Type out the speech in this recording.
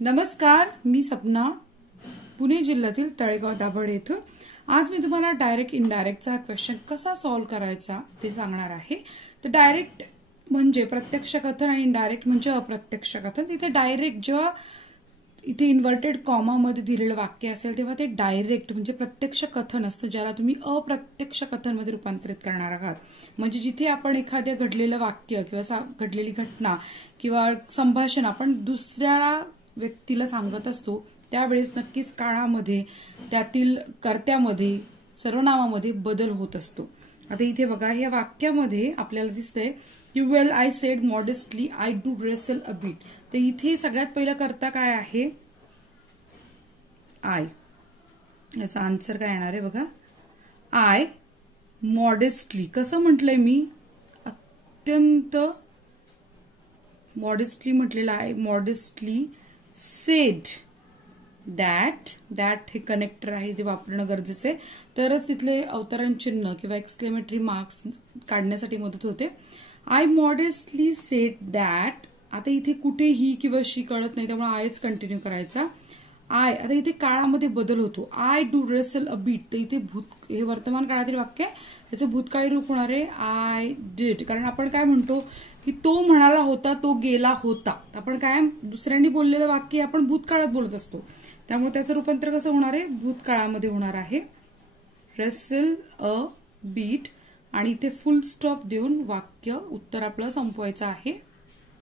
नमस्कार, मी सपना, पुणे जिल्ह्यातील तळेगाव दाभड येथून. आज मी तुम्हाला डायरेक्ट इनडायरेक्टचा क्वेश्चन कसा सॉल्व्ह करायचा ते सांगणार आहे. तर डायरेक्ट म्हणजे प्रत्यक्ष कथन आणि इनडायरेक्ट म्हणजे अप्रत्यक्ष कथन. इथे डायरेक्ट जेव्हा इथे इन्व्हर्टेड कॉमामध्ये दिलेलं वाक्य असेल तेव्हा ते डायरेक्ट म्हणजे प्रत्यक्ष कथन असतं, ज्याला तुम्ही अप्रत्यक्ष कथनमध्ये रूपांतरित करणार आहात. म्हणजे जिथे आपण एखाद्या घडलेलं वाक्य किंवा घडलेली घटना किंवा संभाषण आपण दुसऱ्या व्यक्तीला सांगत असतो त्यावेळेस नक्कीच काळामध्ये त्यातील कर्त्यामध्ये सर्वनामामध्ये बदल होत असतो. आता इथे बघा, या वाक्यामध्ये आपल्याला दिसतंय की well I said modestly I do wrestle a bit. तर इथे सगळ्यात पहिला कर्ता काय आहे? आय. याचा आन्सर काय येणार आहे बघा. आय मॉडेस्टली कसं म्हटलंय मी? अत्यंत मॉडेस्टली म्हटलेलं आहे. मॉडेस्टली सेड दॅट हे कनेक्टर आहे जे वापरणं गरजेचं आहे, तरच तिथले अवतरण चिन्ह किंवा एक्सक्लेमेटरी मार्क्स काढण्यासाठी मदत होते. I modestly sed that. आता इथे कुठे ही किंवा शी कळत नाही, त्यामुळे आयच कंटिन्यू करायचा. आय. आता इथे काळामध्ये बदल होतो. I do wrestle a bit. तर इथे हे वर्तमान काळातील वाक्य आहे, याचं भूतकाळी रूप होणार आहे आय डिड. कारण आपण काय म्हणतो की तो म्हणाला होता, तो गेला होता. आपण काय दुसऱ्यांनी बोललेलं वाक्य आपण भूतकाळात बोलत असतो, त्यामुळे त्याचं रूपांतर कसं होणार आहे? भूतकाळामध्ये होणार आहे. रेसल अ बीट आणि इथे फुल स्टॉप देऊन वाक्य उत्तर आपलं संपवायचं आहे.